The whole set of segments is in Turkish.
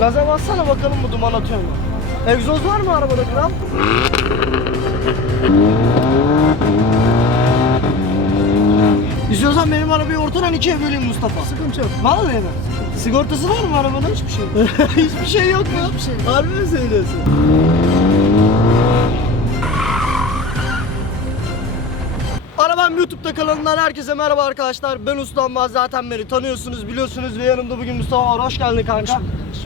Gaza bassana bakalım bu duman atıyor mu? Egzoz var mı arabada kral? İstiyorsan benim arabayı ortadan ikiye böleyim Mustafa. Sıkıntı yok. Vallahi mi? Sigortası var mı arabanın? Hiçbir şey yok. Hiçbir şey yok mu? Hiçbir şey yok. Harbi mi söylüyorsun? Arabam YouTube'da kanalından herkese merhaba arkadaşlar. Ben Ustam Baz zaten beni tanıyorsunuz, biliyorsunuz ve yanımda bugün Mustafa var. Hoş geldin kanka.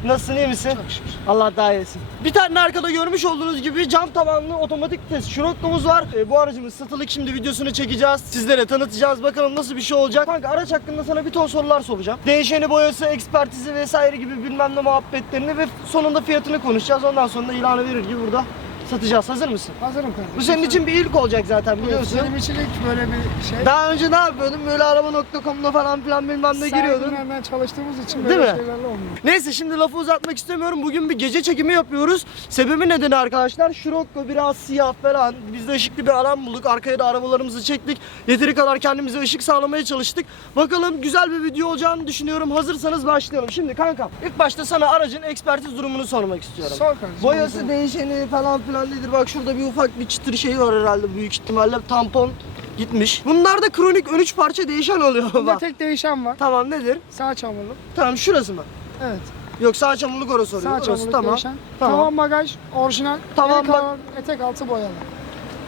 Nasılsın, iyi misin? Çok şükür. Allah daha iyisin. Bir tane arkada görmüş olduğunuz gibi cam tavanlı otomatik vites Scirocco'muz var. E, bu aracımız satılık şimdi videosunu çekeceğiz. Sizlere tanıtacağız. Bakalım nasıl bir şey olacak. Kanka araç hakkında sana bir ton sorular soracağım. Değişeni boyası, ekspertizi vesaire gibi bilmem ne muhabbetlerini ve sonunda fiyatını konuşacağız. Ondan sonra da ilanı verir gibi burada satacağız. Hazır mısın? Hazırım kardeşim. Bu senin için bir ilk olacak zaten biliyorsun. Benim için ilk böyle bir şey. Daha önce ne yapıyordun? Böyle araba.com'da falan filan bilmem ne giriyordun. Sahibinden çalıştığımız için Değil böyle mi? şeylerle olmuyor. Neyse şimdi lafı uzatmak istemiyorum. Bugün bir gece çekimi yapıyoruz. Sebebi nedeni arkadaşlar Scirocco biraz siyah falan. Biz de ışıklı bir alan bulduk. Arkaya da arabalarımızı çektik. Yeteri kadar kendimize ışık sağlamaya çalıştık. Bakalım güzel bir video olacağını düşünüyorum. Hazırsanız başlayalım. Şimdi kanka ilk başta sana aracın ekspertiz durumunu sormak istiyorum. Sor kardeşim. Boyası değişeni falan filan nedir? Bak şurada bir ufak bir çıtır şey var herhalde büyük ihtimalle tampon gitmiş. Bunlarda kronik 13 parça değişen oluyor Bunda bak. tek değişen var. Tamam nedir? Sağ çamurluk. Tamam şurası mı? Evet. Yok sağ çamurluk orası oluyor. Sağ Orası çamurluk tamam. değişen. Tamam. Tavan bagaj orijinal. Tamam, Geri bak- Etek altı boyalı.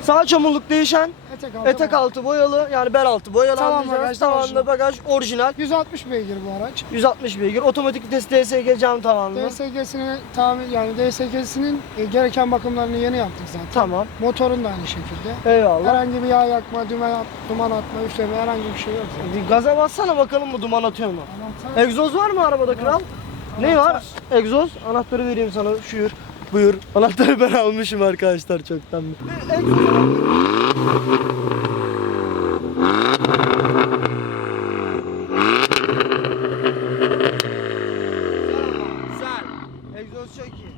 Sağ çamurluk değişen, Etek altı etek boyalı. altı boyalı yani bel altı boyalı Tavan bagaj da Tavanda orijinal. bagaj orijinal. 160 beygir bu araç. 160 beygir. Otomatik vites DSG cam tavanlı. DSG'sini tamir yani DSG'sinin e, gereken bakımlarını yeni yaptık zaten. Tamam. Motorun da aynı şekilde. Eyvallah. Herhangi bir yağ yakma, dümen, at- duman atma, üfleme herhangi bir şey yok. zaten. Gaza bassana bakalım bu duman atıyor mu? Egzoz var mı arabada kral? Ne var? Egzoz. Anahtarı vereyim sana. Şuyur. Buyur. Anahtarı ben almışım arkadaşlar çoktan. Egzoz. Güzel. Egzoz çok iyi.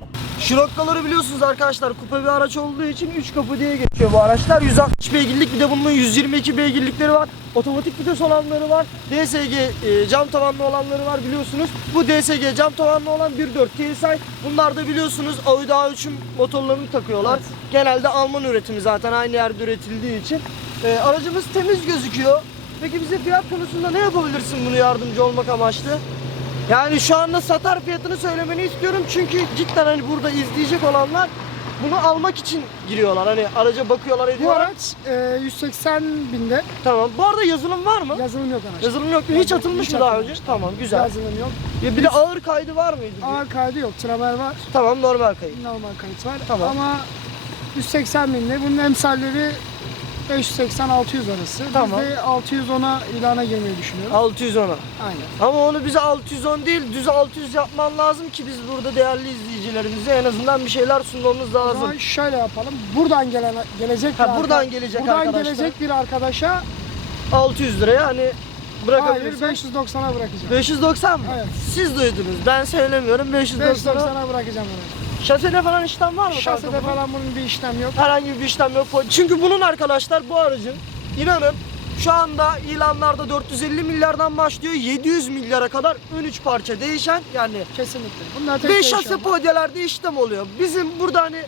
Şirokkaları biliyorsunuz arkadaşlar kupa bir araç olduğu için 3 kapı diye geçiyor bu araçlar. 160 beygirlik bir de bunun 122 beygirlikleri var. Otomatik vites olanları var. DSG e, cam tavanlı olanları var biliyorsunuz. Bu DSG cam tavanlı olan 1.4 TSI. Bunlar da biliyorsunuz Audi A3'ün motorlarını takıyorlar. Genelde Alman üretimi zaten aynı yerde üretildiği için. E, aracımız temiz gözüküyor. Peki bize fiyat konusunda ne yapabilirsin bunu yardımcı olmak amaçlı? Yani şu anda satar fiyatını söylemeni istiyorum çünkü cidden hani burada izleyecek olanlar bunu almak için giriyorlar. Hani araca bakıyorlar Bu ediyorlar. araç e, 180 binde. Tamam. Bu arada yazılım var mı? Yazılım yok araç. Yazılım yok? Hiç atılmış hiç mı daha önce? Tamam güzel. Yazılım yok. Ya bir de ağır kaydı var mıydı? Ağır kaydı yok. Tramer var. Tamam normal kayıt. Normal kayıt var. Tamam. Ama 180 binde. Bunun emsalleri 580-600 arası. Tamam. Biz de 610'a ilana girmeyi düşünüyoruz. 610'a. Aynen. Ama onu bize 610 değil düz 600 yapman lazım ki biz burada değerli izleyicilerimize en azından bir şeyler sunmamız lazım. zaman şöyle yapalım. Buradan gelen gelecek Ha, bir buradan arka- gelecek buradan arkadaşlar. gelecek bir arkadaşa 600 liraya hani hayır bırakabilirsin. 590'a bırakacağım. 590 mı? Evet. Siz duydunuz. Ben söylemiyorum. 590'a. 590'a bırakacağım aracı. Şasede falan işlem var mı? Şasede kanka bunun? falan bunun bir işlem yok. Herhangi bir işlem yok. Çünkü bunun arkadaşlar bu aracın inanın şu anda ilanlarda 450 milyardan başlıyor 700 milyara kadar ön üç parça değişen yani Kesinlikle. Bunlar tek 5 değişiyor. şase podjelerde işlem oluyor. Bizim burada hani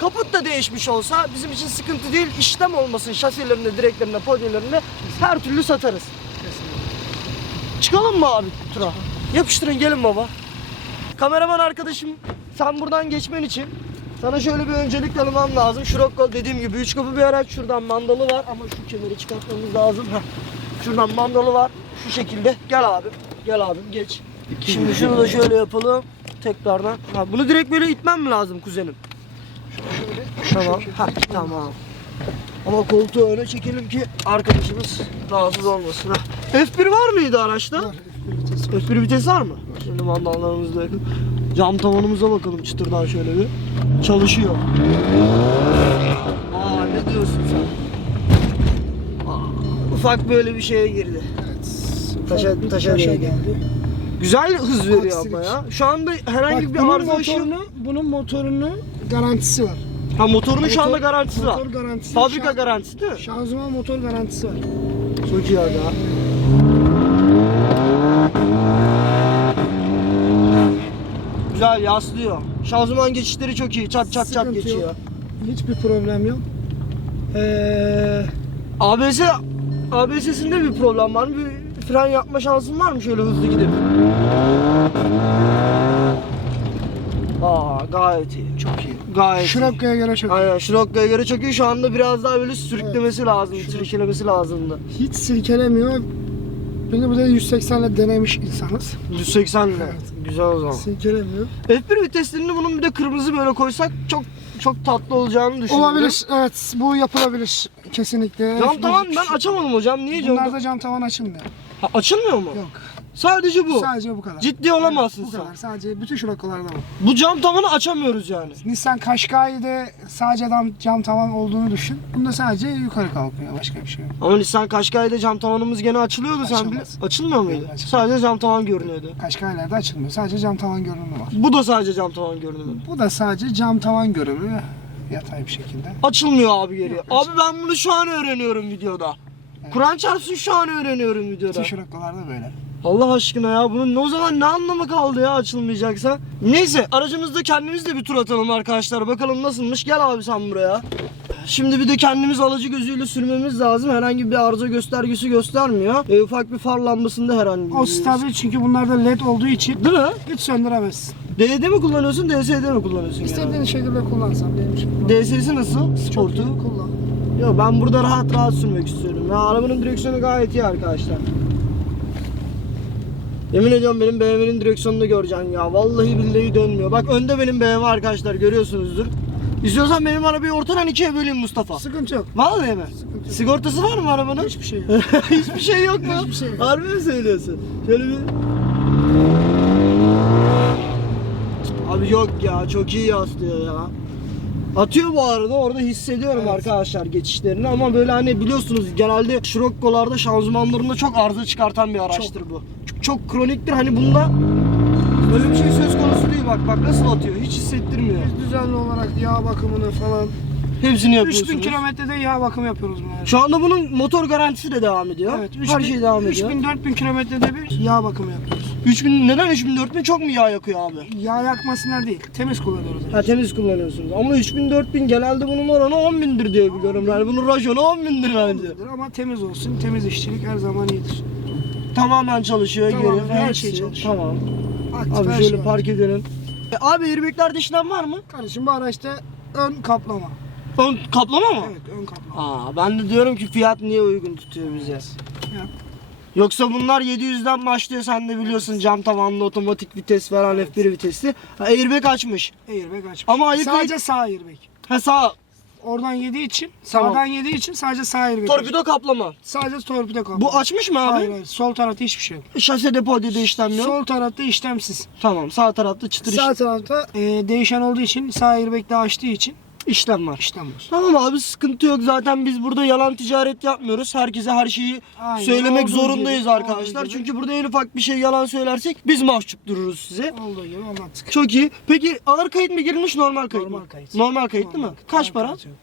kaput da değişmiş olsa bizim için sıkıntı değil. İşlem olmasın şasilerinde, direklerinde, podyelerinde her türlü satarız. Kesinlikle. Çıkalım mı abi tura? Yapıştırın gelin baba. Kameraman arkadaşım sen buradan geçmen için sana şöyle bir öncelik tanımam lazım. Şurokko dediğim gibi üç kapı bir araç. Şuradan mandalı var ama şu kemeri çıkartmamız lazım. Heh. Şuradan mandalı var. Şu şekilde. Gel abim. Gel abim geç. Şimdi şunu da şöyle yapalım. Tekrardan. Ha, bunu direkt böyle itmem mi lazım kuzenim? Şöyle. Tamam. Ha, tamam. Ama koltuğu öne çekelim ki arkadaşımız rahatsız olmasın. Ha. F1 var mıydı araçta? Var, F1 vitesi. F1 vites var mı? Şimdi mandallarımızda yakın. Cam tavanımıza bakalım çıtırdan şöyle bir. Çalışıyor. Aa ne diyorsun sen? Aa, ufak böyle bir şeye girdi. Evet. Taşa- bir taşa taşa geldi. Güzel hız veriyor ama Aksilik. ya. Şu anda herhangi Bak, bir arıza motorunu, bunun motorunu garantisi var. Ha motorunun şu Motor- anda garantisi var. Motor garantisi. Fabrika şan- garantisi değil mi? Şanzıman motor garantisi var. Çok iyi aga. Güzel yaslıyor. Şanzıman geçişleri çok iyi. Çat çat çat Sıkıntı geçiyor. yok. Hiçbir problem yok. Ee, ABS ABS'sinde bir problem var mı? Bir fren yapma şansın var mı şöyle hızlı gidip? Aa gayet iyi. Çok iyi. Gayet iyi. Şirokka'ya göre çok iyi. Aynen Şirokka'ya göre çok iyi. Şu anda biraz daha böyle sürüklemesi lazım. Sürüklemesi lazımdı. Hiç silkelemiyor. Beni burada 180 ile denemiş insanız. 180 ile. Evet. Güzel o zaman. Silkelemiyor. F1 viteslerini bunun bir de kırmızı böyle koysak çok çok tatlı olacağını düşünüyorum. Olabilir. Evet. Bu yapılabilir. Kesinlikle. Cam tavan ben açamadım hocam. Niye cam? Bunlarda cam tavan açılmıyor. Ha, açılmıyor mu? Yok. Sadece bu. Sadece bu kadar. Ciddi olamazsın Bu sen. kadar. Sadece bütün Şirokka'larda var. Bu cam tavanı açamıyoruz yani. Nissan Qashqai'de sadece cam, cam tavan olduğunu düşün. Bunda sadece yukarı kalkıyor. Başka bir şey yok. Ama Nissan Qashqai'de cam tavanımız gene açılıyordu sen Açılmaz. bile. Açılmıyor muydu? Açılmaz. Sadece cam tavan görünüyordu. Qashqai'lerde açılmıyor. Sadece cam tavan görünümü var. Bu da sadece cam tavan görünümü. Bu da sadece cam tavan görünümü. Yatay bir şekilde. Açılmıyor abi geri. Yok, Abi ben bunu şu an öğreniyorum videoda. Kur'an çarpsın şu an öğreniyorum videoda. Bütün Şirokka'larda böyle. Allah aşkına ya bunun o zaman ne anlamı kaldı ya açılmayacaksa. Neyse aracımızda kendimiz de bir tur atalım arkadaşlar. Bakalım nasılmış. Gel abi sen buraya. Şimdi bir de kendimiz alıcı gözüyle sürmemiz lazım. Herhangi bir arıza göstergesi göstermiyor. E, ufak bir far lambasında herhangi bir... O stabil çünkü bunlarda led olduğu için Değil mi? hiç söndüremezsin. DD mi kullanıyorsun, DSD mi kullanıyorsun? İstediğin şekilde kullansan benim için. DS'si nasıl? Çok Sportu. iyi kullan. Yok ben burada rahat rahat sürmek istiyorum. Ya arabanın direksiyonu gayet iyi arkadaşlar. Yemin ediyorum benim BMW'nin direksiyonunu göreceksin ya. Vallahi billahi dönmüyor. Bak önde benim BMW arkadaşlar görüyorsunuzdur. İstiyorsan benim arabayı ortadan ikiye böleyim Mustafa. Sıkıntı yok. Vallahi mi? Sıkıntı yok. Sigortası var mı arabanın? Hiçbir şey yok. Hiçbir şey yok mu? Hiçbir şey yok. Harbi mi söylüyorsun? Şöyle bir... Abi yok ya çok iyi yaslıyor ya. Atıyor bu arada orada hissediyorum Evet. arkadaşlar geçişlerini ama böyle hani biliyorsunuz genelde Scirocco'larda şanzımanlarında çok arıza çıkartan bir araçtır bu. Çok, çok kroniktir hani bunda böyle bir şey söz konusu değil bak bak nasıl atıyor hiç hissettirmiyor. Biz düzenli olarak yağ bakımını falan. Hepsini yapıyorsunuz. 3000 kilometrede yağ bakımı yapıyoruz bunları. Şu anda bunun motor garantisi de devam ediyor. Evet, Her şey devam ediyor. 3000-4000 kilometrede bir yağ bakımı yapıyoruz. 3000 neden 3000 4000 çok mu yağ yakıyor abi? Yağ yakmasından değil, temiz kullanıyoruz. Ha temiz kullanıyorsunuz. Ama 3000 4000 genelde bunun oranı 10 bindir diye biliyorum. Yani bunun rajonu 10 bindir bence. Ama temiz olsun, temiz işçilik her zaman iyidir. Tamamen çalışıyor Tamam, geri. her şey çalışıyor. Tamam. Aktif Abi her şöyle şey park edelim. E, abi airbaglerde işlem var mı? Kardeşim bu araçta ön kaplama. Ön kaplama mı? Evet, ön kaplama. Aa ben de diyorum ki fiyat niye uygun tutuyor bize? Ya, Yoksa bunlar 700'den başlıyor sen de biliyorsun cam tavanlı otomatik vites veren F1 vitesli. Ha, airbag açmış. airbag açmış. Ama ayıp sadece sağ airbag. Ha sağ Oradan yediği için, Tamam. sağdan yediği için sadece sağ airbag. torpido kaplama. Sadece torpido kaplama. Bu açmış mı abi? Hayır hayır, sol tarafta hiçbir şey yok. Şase depodede işlem yok. Sol tarafta işlemsiz. Tamam sağ tarafta çıtır iş- Sağ tarafta e, değişen olduğu için, sağ airbag de açtığı için işlem var. işlem var. Tamam abi sıkıntı yok zaten biz burada yalan ticaret yapmıyoruz. Herkese her şeyi Aynen, söylemek olduğu zorundayız gibi, arkadaşlar. olduğu gibi. Çünkü burada en ufak bir şey yalan söylersek biz mahcup dururuz size. Olduğu gibi anlattık. Çok iyi. Peki ağır kayıt mı girilmiş normal kayıt Normal mı? kayıt. Normal kayıt değil mi? Normal, Kaç normal para? kayıt yok.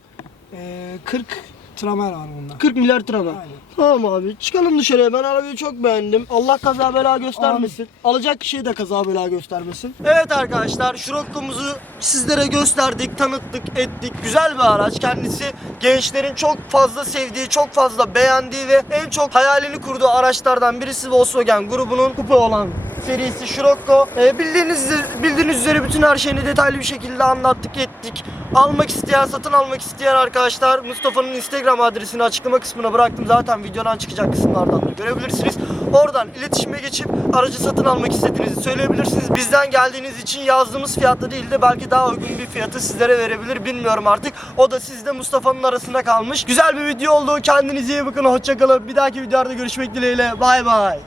E, 40 tramer var bunda. 40 milyar trama. Aynen. Tamam abi çıkalım dışarıya ben arabayı çok beğendim. Allah kaza bela göstermesin. Alacak kişiye de kaza bela göstermesin. Evet arkadaşlar Scirocco'muzu sizlere gösterdik, tanıttık, ettik. Güzel bir araç. Kendisi gençlerin çok fazla sevdiği, çok fazla beğendiği ve en çok hayalini kurduğu araçlardan birisi Volkswagen grubunun kupa olan serisi Scirocco. Ee, bildiğiniz, bildiğiniz üzere bütün her şeyini detaylı bir şekilde anlattık, ettik. Almak isteyen, satın almak isteyen arkadaşlar Mustafa'nın Instagram adresini açıklama kısmına bıraktım. Zaten videodan çıkacak kısımlardan da görebilirsiniz. Oradan iletişime geçip aracı satın almak istediğinizi söyleyebilirsiniz. Bizden geldiğiniz için yazdığımız fiyatta değil de belki daha uygun bir fiyatı sizlere verebilir. Bilmiyorum artık. O da sizde Mustafa'nın arasında kalmış. Güzel bir video oldu. Kendinize iyi bakın. Hoşçakalın. Bir dahaki videolarda görüşmek dileğiyle. Bay bay.